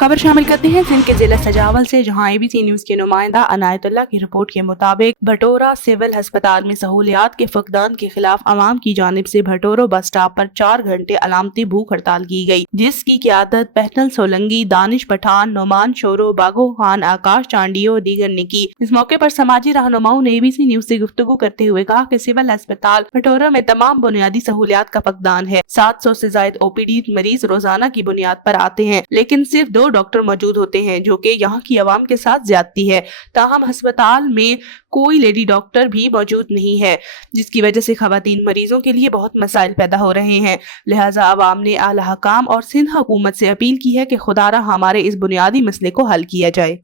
खबर शामिल करते हैं सिंध के जिला सजावल से, जहां ABC न्यूज के नुमाइंदा अनायतुल्लाह की रिपोर्ट के मुताबिक भटोरा सिविल अस्पताल में सहूलियात के फकदान के खिलाफ अवाम की जानिब से भटोरो बस स्टॉप पर 4 घंटे अलामती भूख हड़ताल की गई, जिसकी क़ियादत पहनल सोलंगी, दानिश पठान, नोमान शोरो, बागो खान, आकाश चांडियो और दीगर ने की। इस मौके पर समाजी रहनुमाओं ने ABC न्यूज से गुफ्तगू करते हुए कहा कि सिविल अस्पताल भटोरा में तमाम बुनियादी सहूलियात का फकदान है। 700 से ज्यादा OPD मरीज रोजाना की बुनियाद पर आते हैं, लेकिन सिर्फ 2 डॉक्टर मौजूद होते हैं, जो कि यहाँ की आवाम के साथ ज्यादती है। ताहम अस्पताल में कोई लेडी डॉक्टर भी मौजूद नहीं है, जिसकी वजह से खवातीन मरीजों के लिए बहुत मसाइल पैदा हो रहे हैं। लिहाजा आवाम ने आला हकाम और सिंध हुकूमत से अपील की है कि खुदारा हमारे इस बुनियादी मसले को हल किया जाए।